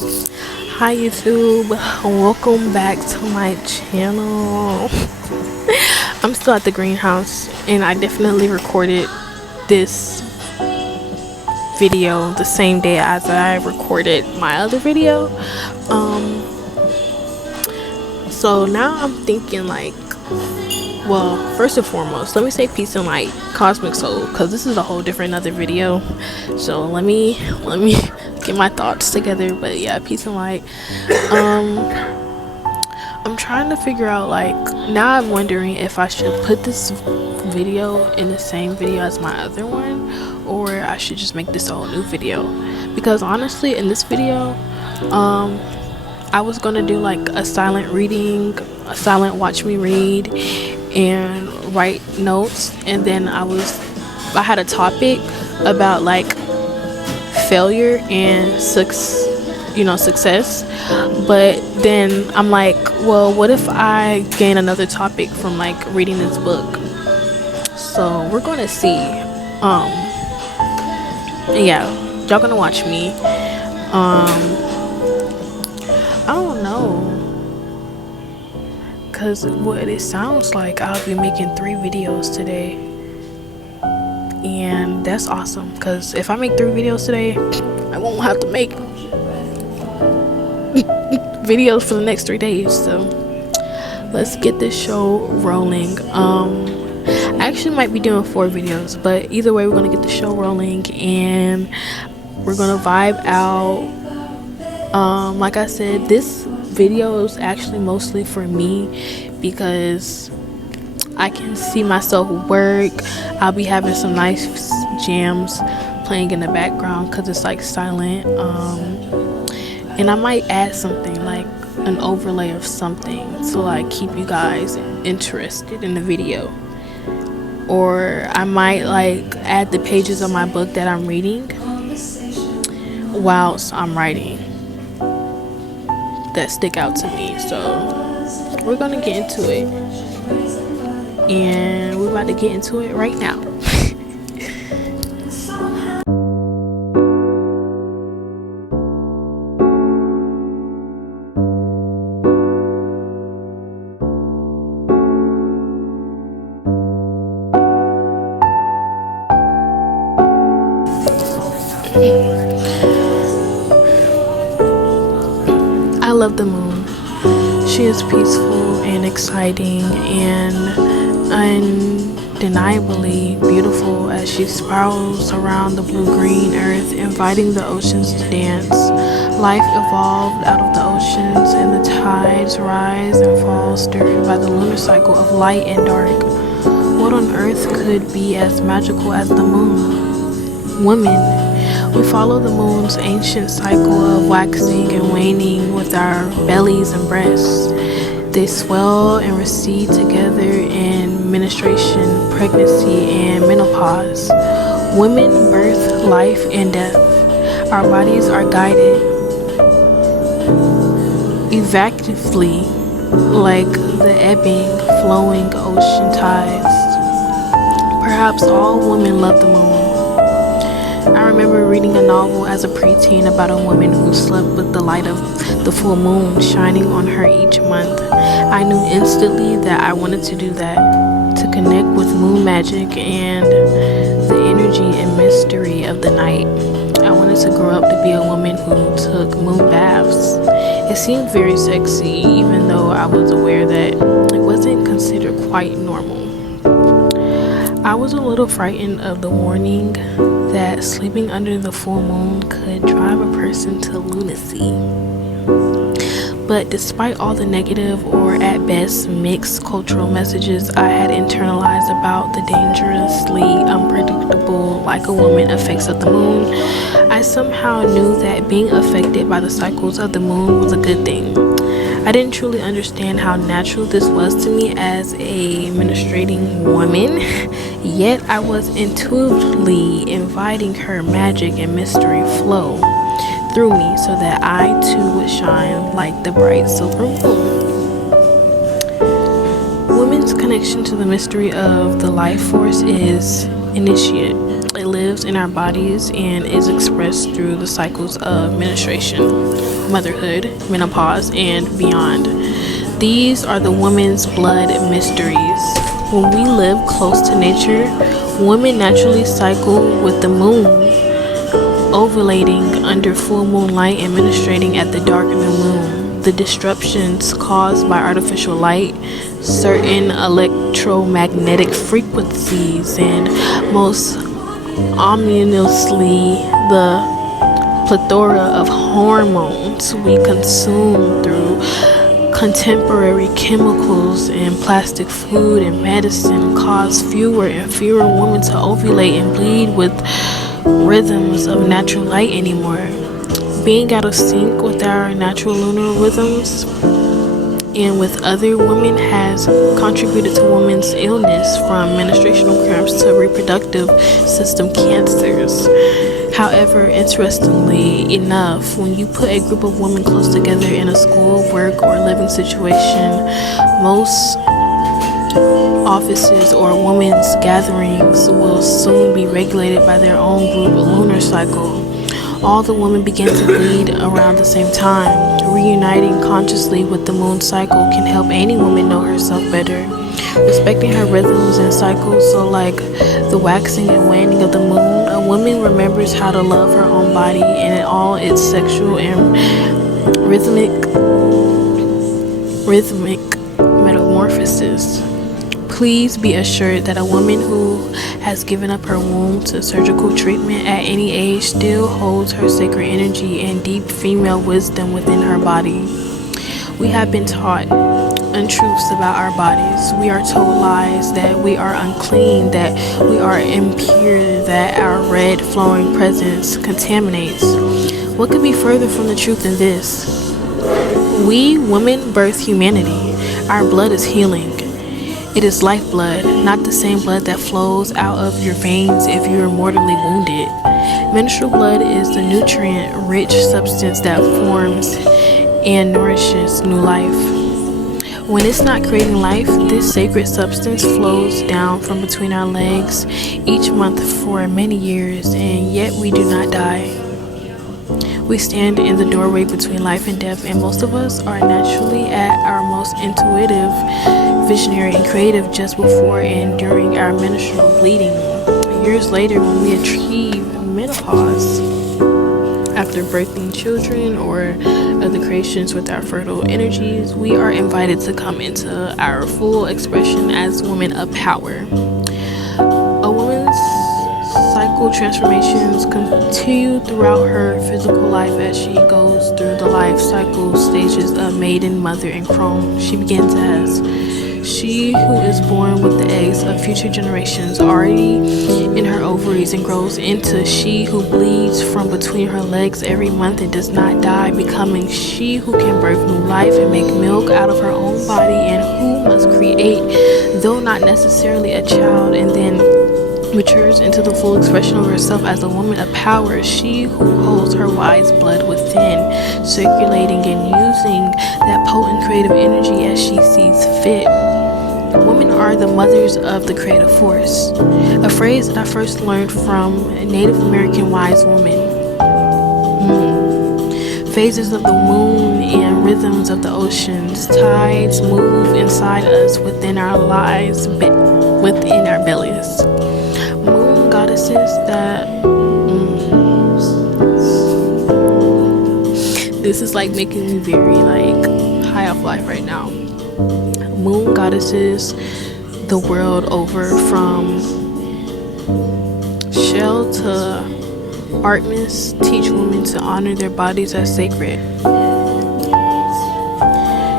Hi YouTube, welcome back to my channel. I'm still at the greenhouse and I definitely recorded this video the same day as I recorded my other video. So now I'm thinking like, well, first and foremost, let me say peace and light, Cosmic Soul, because this is a whole different other video. So let me get my thoughts together. But yeah, peace and light. I'm trying to figure out, like, now I'm wondering if I should put this video in the same video as my other one, or I should just make this a whole new video. Because honestly, in this video, I was gonna do like a silent reading, a silent watch me read, and write notes. And then I had a topic about like failure and success. But then I'm like, well, what if I gain another topic from like reading this book? So we're gonna see. Yeah, y'all gonna watch me. I don't know, because what it sounds like, I'll be making 3 videos today, and that's awesome, because if I make 3 videos today, I won't have to make videos for the next 3 days. So let's get this show rolling. I actually might be doing 4 videos, but either way, we're gonna get the show rolling and we're gonna vibe out. Like I said, this video is actually mostly for me because I can see myself work. I'll be having some nice jams playing in the background because it's like silent. And I might add something like an overlay of something to like keep you guys interested in the video. Or I might like add the pages of my book that I'm reading whilst I'm writing that stick out to me. So we're gonna get into it, and we're about to get into it right now. I love the moon. She is peaceful and exciting and undeniably beautiful as she spirals around the blue-green earth, inviting the oceans to dance. Life evolved out of the oceans, and the tides rise and fall, stirred by the lunar cycle of light and dark. What on earth could be as magical as the moon? Women. We follow the moon's ancient cycle of waxing and waning with our bellies and breasts. They swell and recede together in menstruation, pregnancy, and menopause. Women birth life and death. Our bodies are guided evacuatively like the ebbing, flowing ocean tides. Perhaps all women love the moon. I remember reading a novel as a preteen about a woman who slept with the light of the full moon shining on her each month. I knew instantly that I wanted to do that, to connect with moon magic and the energy and mystery of the night. I wanted to grow up to be a woman who took moon baths. It seemed very sexy, even though I was aware that it wasn't considered quite normal. I was a little frightened of the warning that sleeping under the full moon could drive a person to lunacy. But despite all the negative or at best mixed cultural messages I had internalized about the dangerously unpredictable like a woman effects of the moon, I somehow knew that being affected by the cycles of the moon was a good thing. I didn't truly understand how natural this was to me as a menstruating woman, yet I was intuitively inviting her magic and mystery flow through me so that I too would shine like the bright silver moon. Women's connection to the mystery of the life force is initiate. It lives in our bodies and is expressed through the cycles of menstruation, motherhood, menopause, and beyond. These are the woman's blood mysteries. When we live close to nature, women naturally cycle with the moon, ovulating under full moonlight and menstruating at the dark new moon. The disruptions caused by artificial light, certain electromagnetic frequencies, and most ominously the plethora of hormones we consume through contemporary chemicals and plastic food and medicine cause fewer and fewer women to ovulate and bleed with rhythms of natural light anymore. Being out of sync with our natural lunar rhythms and with other women has contributed to women's illness, from menstruational cramps to reproductive system cancers. However, interestingly enough, when you put a group of women close together in a school, work, or living situation, most offices or women's gatherings will soon be regulated by their own group lunar cycle. All the women begin to bleed around the same time. Reuniting consciously with the moon cycle can help any woman know herself better. Respecting her rhythms and cycles, so like the waxing and waning of the moon, a woman remembers how to love her own body and all its sexual and rhythmic metamorphosis. Please be assured that a woman who has given up her womb to surgical treatment at any age still holds her sacred energy and deep female wisdom within her body. We have been taught untruths about our bodies. We are told lies that we are unclean, that we are impure, that our red flowing presence contaminates. What could be further from the truth than this? We women birth humanity. Our blood is healing. It is lifeblood, not the same blood that flows out of your veins if you are mortally wounded. Menstrual blood is the nutrient-rich substance that forms and nourishes new life. When it's not creating life, this sacred substance flows down from between our legs each month for many years, and yet we do not die. We stand in the doorway between life and death, and most of us are naturally at our most intuitive, visionary, and creative just before and during our menstrual bleeding. Years later, when we achieve menopause, after birthing children or other creations with our fertile energies, we are invited to come into our full expression as women of power. A woman's cycle transformations continue throughout her physical life as she goes through the life cycle stages of maiden, mother, and crone. She begins as she who is born with the eggs of future generations already in her ovaries and grows into she who bleeds from between her legs every month and does not die, becoming she who can birth new life and make milk out of her own body, and who must create, though not necessarily a child, and then matures into the full expression of herself as a woman of power, she who holds her wise blood within, circulating and using that potent creative energy as she sees fit. Women are the mothers of the creative force, a phrase that I first learned from Native American wise women. Phases of the moon and rhythms of the oceans, tides move inside us within our lives, within our bellies. Moon goddesses that this is like making me very like high off life right now. Moon goddesses the world over, from Shell to Artemis, teach women to honor their bodies as sacred.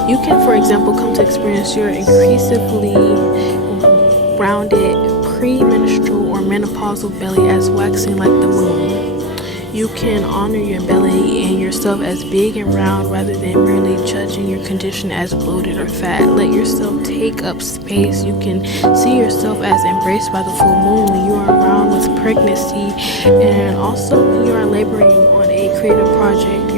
You can, for example, come to experience your increasingly rounded premenstrual or menopausal belly as waxing like the moon. You can honor your belly and yourself as big and round rather than merely judging your condition as bloated or fat. Let yourself take up space. You can see yourself as embraced by the full moon when you are around with pregnancy, and also when you are laboring on a creative project.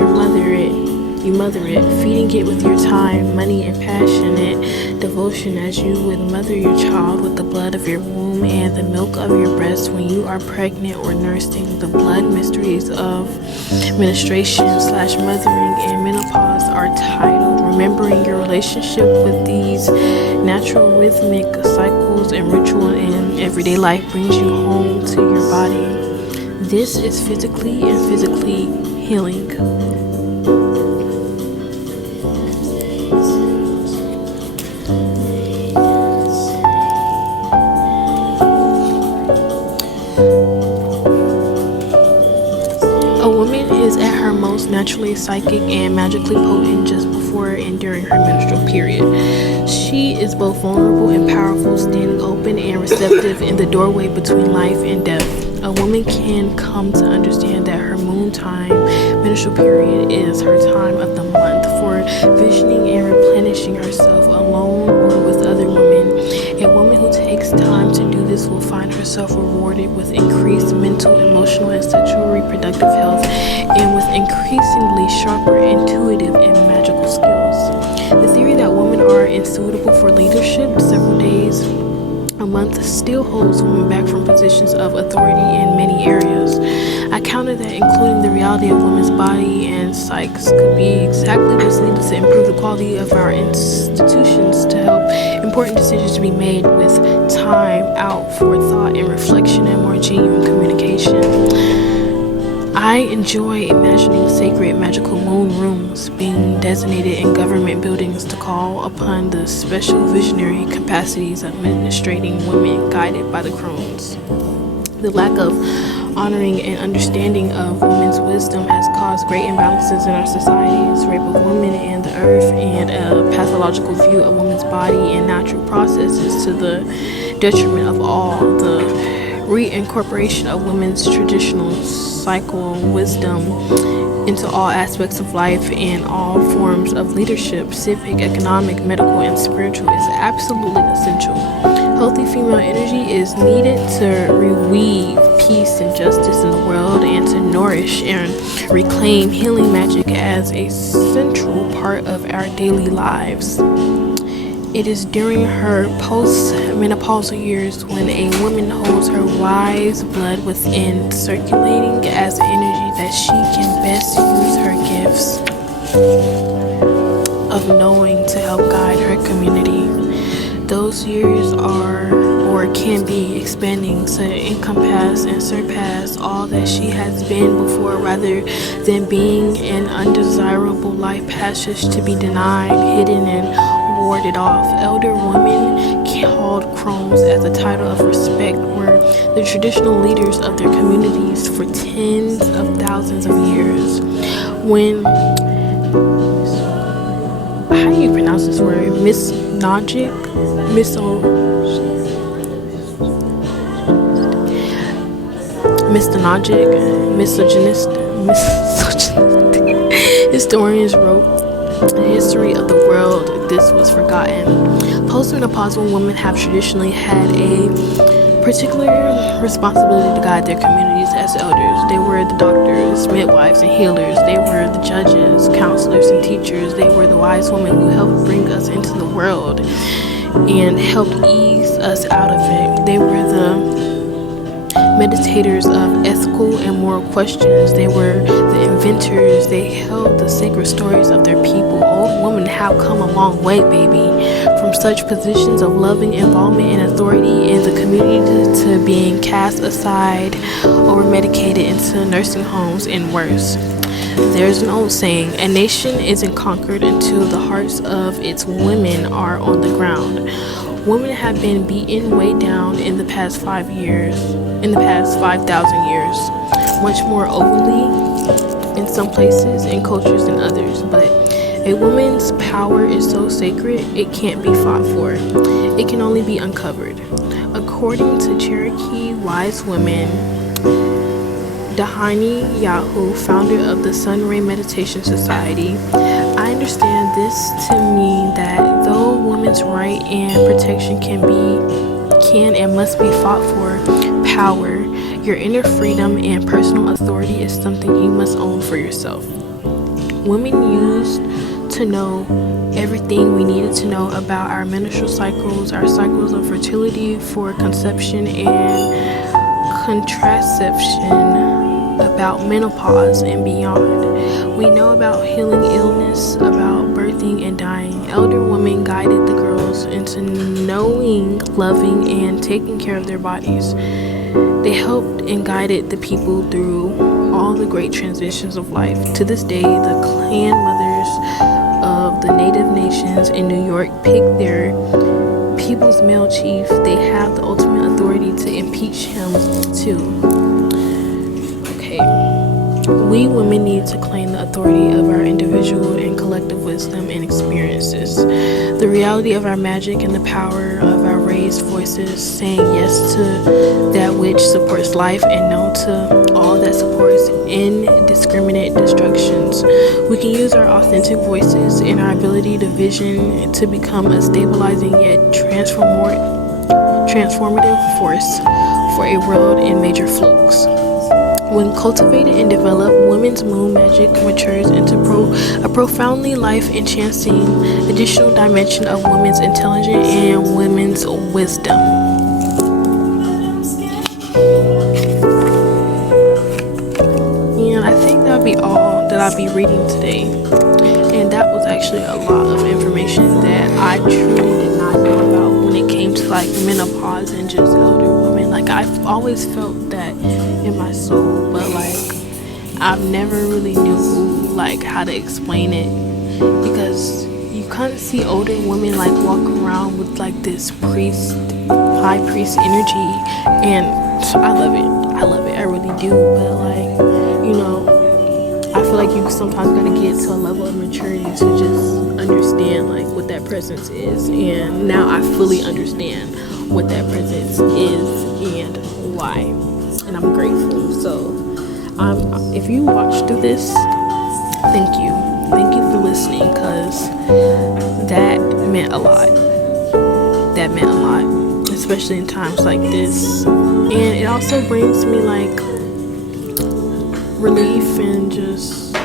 You mother it, feeding it with your time, money, and passion. It devotion as you would mother your child with the blood of your womb and the milk of your breast when you are pregnant or nursing. The blood mysteries of menstruation/mothering and menopause are titled Remembering Your Relationship with These Natural Rhythmic Cycles and Ritual in Everyday Life Brings You Home to Your Body. This is physically and physically healing. A woman is at her most naturally psychic and magically potent just before and during her menstrual period. She is both vulnerable and powerful, standing open and receptive in the doorway between life and death. A woman can come to understand that her moon time menstrual period is her time of the month for visioning and replenishing herself alone or with other women. A woman who takes time to do this will find herself rewarded with increased mental, emotional, and sexual reproductive health, and with increasingly sharper, intuitive, and magical skills. The theory that women are unsuitable for leadership several days a month still holds women back from positions of authority in many areas. I counter that including the reality of women's body and psyches could be exactly what's needed to improve the quality of our institutions, to help important decisions to be made with time out for thought and reflection and more genuine communication. I enjoy imagining sacred magical moon rooms being designated in government buildings to call upon the special visionary capacities of administrating women guided by the crones. The lack of honoring and understanding of women's wisdom has caused great imbalances in our societies, rape of women and the earth, and a pathological view of women's body and natural processes to the detriment of all. The reincorporation of women's traditional cycle wisdom into all aspects of life and all forms of leadership, civic, economic, medical, and spiritual is absolutely essential. Healthy female energy is needed to reweave peace and justice in the world and to nourish and reclaim healing magic as a central part of our daily lives. It is during her post-menopausal years when a woman holds her wise blood within, circulating as energy, that she can best use her gifts of knowing to help guide her community. Those years are or can be expanding to encompass and surpass all that she has been before, rather than being an undesirable life passage to be denied, hidden, and warded off. Elder women, called crones as a title of respect, were the traditional leaders of their communities for tens of thousands of years. When, how do you pronounce this word? Misogynistic historians wrote the history of the world, this was forgotten. Postmenopausal women have traditionally had a particular responsibility to guide their communities as elders. They were the doctors, midwives, and healers. They were the judges, counselors, and teachers. They were the wise women who helped bring us into the world and helped ease us out of it. They were the meditators of ethical and moral questions. They were the inventors. They held the sacred stories of their people. Old women have come a long way, baby, from such positions of loving involvement and authority in the community to being cast aside or medicated into nursing homes and worse. There's an old saying, a nation isn't conquered until the hearts of its women are on the ground. Women have been beaten way down in the past 5,000 years, much more openly in some places and cultures than others, but a woman's power is so sacred it can't be fought for. It can only be uncovered. According to Cherokee wise women, Dahani Yahoo, founder of the Sunray Meditation Society, I understand this to mean that though women's right and protection can and must be fought for, power, your inner freedom and personal authority is something you must own for yourself. Women used to know everything we needed to know about our menstrual cycles, our cycles of fertility for conception and contraception, about menopause and beyond. We know about healing illness, about birthing and dying. Elder women guided the girls into knowing, loving, and taking care of their bodies. They helped and guided the people through all the great transitions of life. To this day, the clan mothers of the native nations in New York pick their people's male chief. They have the ultimate authority to impeach him too. Okay. We women need to claim the authority of our individual and collective wisdom and experiences, the reality of our magic and the power of our raised voices, saying yes to that which supports life and no to all that supports indiscriminate destructions. We can use our authentic voices and our ability to vision to become a stabilizing yet transformative force for a world in major flux. When cultivated and developed, women's moon magic matures into a profoundly life-enhancing additional dimension of women's intelligence and women's wisdom. And I think that'll be all that I'll be reading today. And that was actually a lot of information that I truly did not know about when it came to like menopause and just elder women. Like I've always felt that in my soul, but like I've never really knew like how to explain it, because you kind of see older women like walk around with like this high priest energy, and I love it, I really do. But like, you know, I feel like you sometimes gotta get to a level of maturity to just understand like what that presence is, and now I fully understand what that presence is and why, and I'm grateful. So if you watched through this, thank you for listening, because that meant a lot, especially in times like this. And it also brings me like relief and just